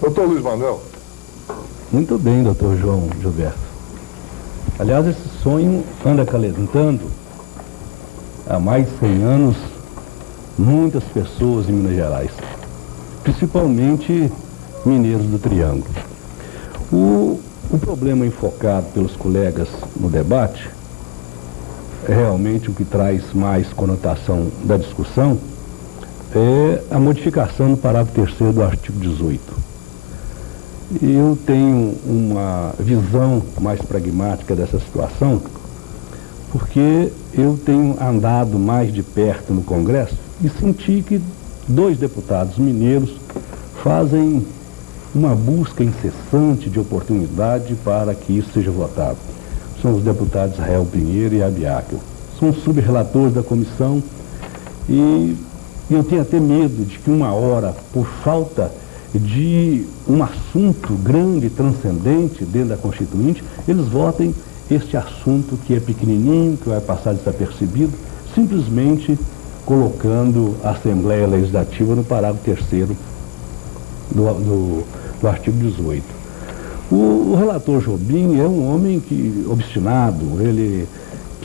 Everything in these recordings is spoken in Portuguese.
Doutor Luiz Manuel. Muito bem, doutor João Gilberto. Aliás, esse sonho anda acalentando há mais de 100 anos muitas pessoas em Minas Gerais, principalmente mineiros do Triângulo. O problema enfocado pelos colegas no debate, é realmente o que traz mais conotação da discussão, é a modificação do parágrafo 3º do artigo 18. Eu tenho uma visão mais pragmática dessa situação, porque eu tenho andado mais de perto no Congresso e senti que 2 deputados mineiros fazem uma busca incessante de oportunidade para que isso seja votado. São os deputados Israel Pinheiro e Abiakel. São sub-relatores da comissão e eu tenho até medo de que uma hora, por falta de um assunto grande, transcendente dentro da Constituinte, eles votem este assunto que é pequenininho, que vai passar desapercebido, simplesmente colocando a Assembleia Legislativa no parágrafo 3º do artigo 18. O relator Jobim é um homem obstinado, ele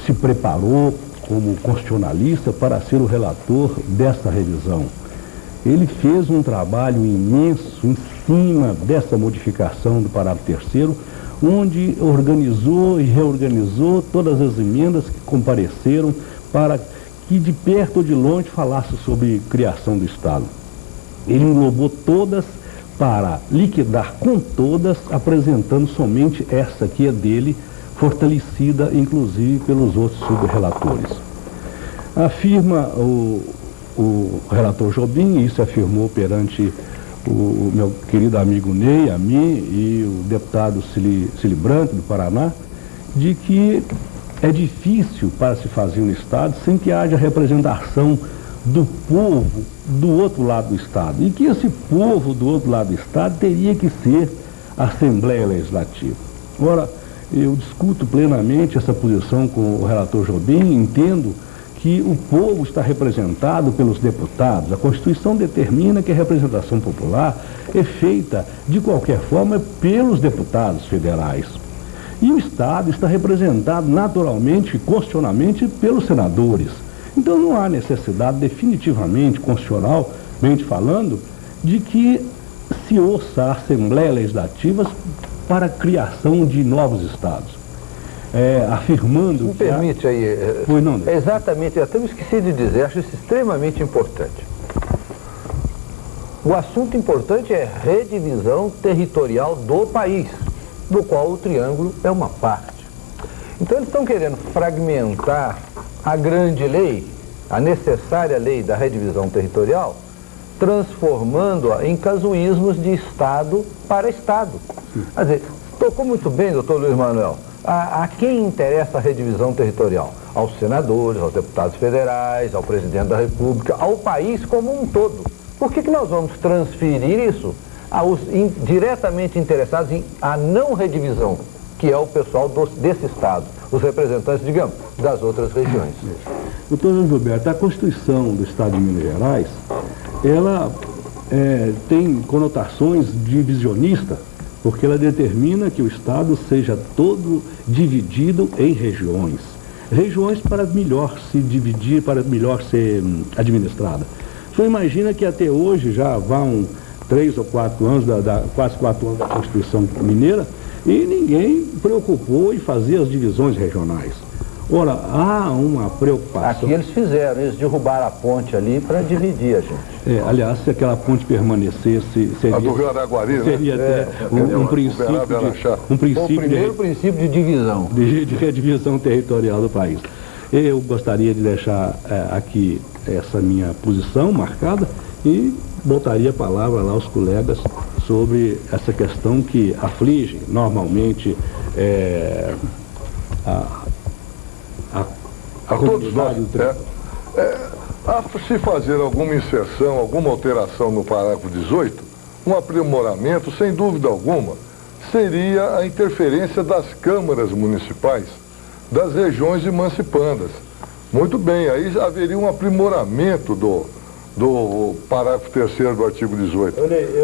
se preparou como constitucionalista para ser o relator dessa revisão. Ele fez um trabalho imenso em cima dessa modificação do parágrafo 3º, onde organizou e reorganizou todas as emendas que compareceram para que de perto ou de longe falasse sobre criação do Estado. Ele englobou todas para liquidar com todas, apresentando somente essa que é dele, fortalecida inclusive pelos outros sub-relatores. Afirma o relator Jobim, e isso afirmou perante o meu querido amigo Ney, a mim e o deputado Cili Branco, do Paraná, de que é difícil para se fazer um Estado sem que haja representação do povo do outro lado do Estado. E que esse povo do outro lado do Estado teria que ser a Assembleia Legislativa. Ora, eu discuto plenamente essa posição com o relator Jobim, entendo que o povo está representado pelos deputados. A Constituição determina que a representação popular é feita, de qualquer forma, pelos deputados federais. E o Estado está representado naturalmente, constitucionalmente, pelos senadores. Então não há necessidade definitivamente, constitucionalmente falando, de que se ouça a Assembleia Legislativa para a criação de novos Estados. Afirmando... Me permite aí... Pois não, é exatamente, eu até me esqueci de dizer, acho isso extremamente importante. O assunto importante é redivisão territorial do país, do qual o Triângulo é uma parte. Então eles estão querendo fragmentar a grande lei, a necessária lei da redivisão territorial, transformando-a em casuísmos de Estado para Estado. Quer dizer, tocou muito bem, doutor Luiz Manuel, a quem interessa a redivisão territorial? Aos senadores, aos deputados federais, ao presidente da República, ao país como um todo. Por que nós vamos transferir isso aos diretamente interessados em a não redivisão, que é o pessoal desse Estado, os representantes, digamos, das outras regiões? Doutor João Gilberto, a Constituição do Estado de Minas Gerais, ela tem conotações divisionista, porque ela determina que o Estado seja todo dividido em regiões. Regiões para melhor se dividir, para melhor ser administrada. O senhor imagina que até hoje já vão 3 ou 4 anos, quase 4 anos da Constituição Mineira, e ninguém preocupou em fazer as divisões regionais. Ora, há uma preocupação... Aqui eles fizeram, eles derrubaram a ponte ali para dividir a gente. Aliás, se aquela ponte permanecesse... A do Rio Araguari, seria né? um princípio o primeiro princípio de divisão. De redivisão territorial do país. Eu gostaria de deixar aqui essa minha posição marcada e botaria a palavra lá aos colegas sobre essa questão que aflige normalmente a todos nós. A se fazer alguma inserção, alguma alteração no parágrafo 18, um aprimoramento, sem dúvida alguma, seria a interferência das câmaras municipais, das regiões emancipandas. Muito bem, aí haveria um aprimoramento do parágrafo 3º do artigo 18.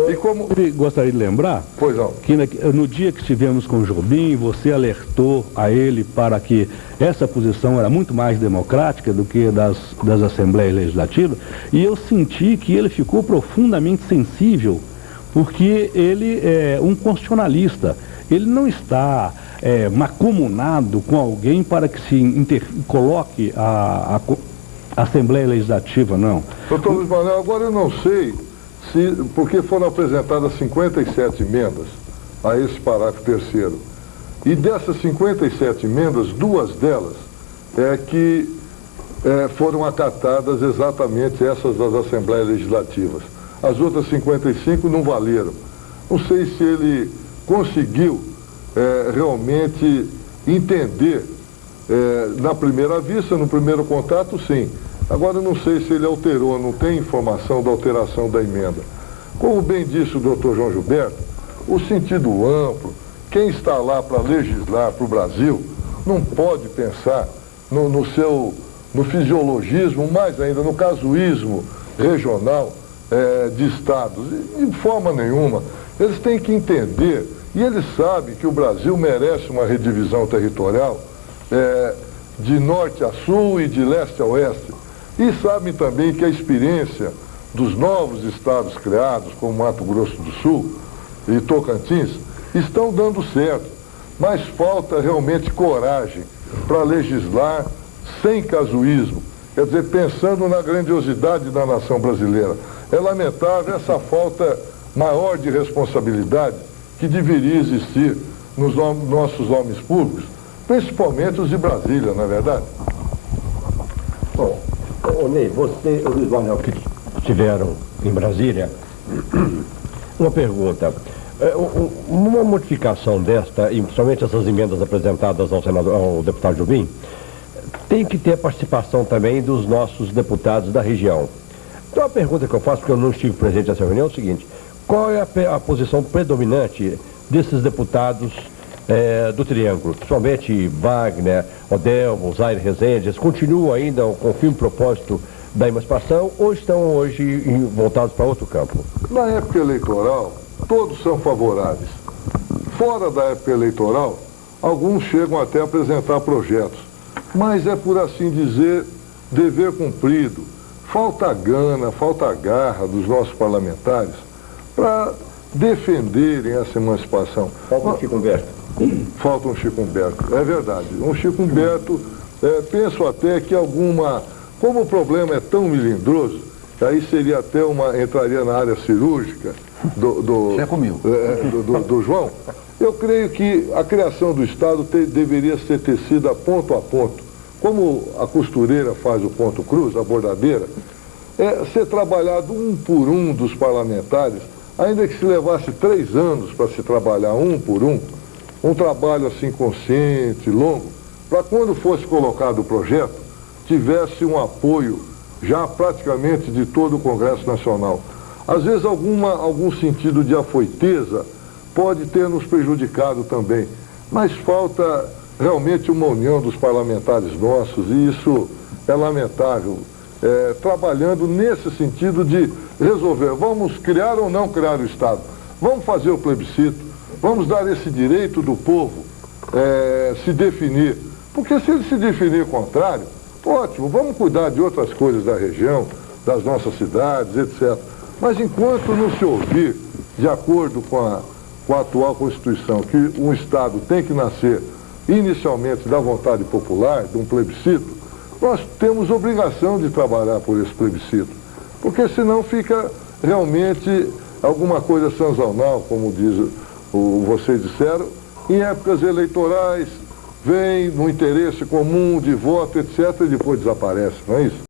E como... Eu gostaria de lembrar Pois não. que no dia que estivemos com o Jobim, você alertou a ele para que essa posição era muito mais democrática do que das Assembleias Legislativas, e eu senti que ele ficou profundamente sensível, porque ele é um constitucionalista. Ele não está mancomunado com alguém para que se coloque a Assembleia Legislativa, não. Doutor Luiz Manuel, agora eu não sei se, porque foram apresentadas 57 emendas a esse parágrafo 3º. E dessas 57 emendas, 2 delas foram acatadas exatamente essas das Assembleias Legislativas. As outras 55 não valeram. Não sei se ele conseguiu realmente entender na primeira vista, no primeiro contato, sim. Agora, eu não sei se ele alterou, não tem informação da alteração da emenda. Como bem disse o doutor João Gilberto, o sentido amplo, quem está lá para legislar para o Brasil, não pode pensar no fisiologismo, mais ainda no casuísmo regional de estados, de forma nenhuma. Eles têm que entender, e eles sabem que o Brasil merece uma redivisão territorial de norte a sul e de leste a oeste. E sabem também que a experiência dos novos estados criados, como Mato Grosso do Sul e Tocantins, estão dando certo. Mas falta realmente coragem para legislar sem casuísmo. Quer dizer, pensando na grandiosidade da nação brasileira. É lamentável essa falta maior de responsabilidade que deveria existir nos nossos homens públicos, principalmente os de Brasília, não é verdade? Bom, Ney, você e o Luiz Manuel que estiveram em Brasília, uma pergunta. Uma modificação desta, e principalmente essas emendas apresentadas ao deputado Jobim, tem que ter a participação também dos nossos deputados da região. Então a pergunta que eu faço, porque eu não estive presente nessa reunião, é o seguinte: qual é a posição predominante desses deputados do Triângulo? Principalmente Wagner, Odelvo, Zaire Rezende, eles continuam ainda com o firme propósito da emancipação ou estão hoje voltados para outro campo? Na época eleitoral, todos são favoráveis. Fora da época eleitoral, alguns chegam até a apresentar projetos. Mas é, por assim dizer, dever cumprido. Falta gana, falta garra dos nossos parlamentares para defenderem essa emancipação. Falta um Chico Humberto. Falta um Chico Humberto, é verdade. Um Chico Humberto, penso até que como o problema é tão melindroso, aí seria até entraria na área cirúrgica do João. Eu creio que a criação do Estado deveria ser tecida ponto a ponto. Como a costureira faz o ponto cruz, a bordadeira, ser trabalhado um por um dos parlamentares, ainda que se levasse 3 anos para se trabalhar um por um trabalho assim consciente, longo, para quando fosse colocado o projeto, tivesse um apoio já praticamente de todo o Congresso Nacional. Às vezes algum sentido de afoiteza pode ter nos prejudicado também, mas falta realmente uma união dos parlamentares nossos, e isso é lamentável, trabalhando nesse sentido de resolver, vamos criar ou não criar o Estado, vamos fazer o plebiscito, vamos dar esse direito do povo se definir, porque se ele se definir contrário, ótimo, vamos cuidar de outras coisas da região, das nossas cidades, etc. Mas enquanto não se ouvir, de acordo com a atual Constituição, que um Estado tem que nascer inicialmente da vontade popular, de um plebiscito, nós temos obrigação de trabalhar por esse plebiscito, porque senão fica realmente alguma coisa sazonal, como vocês disseram, em épocas eleitorais, vem no interesse comum de voto, etc., e depois desaparece, não é isso?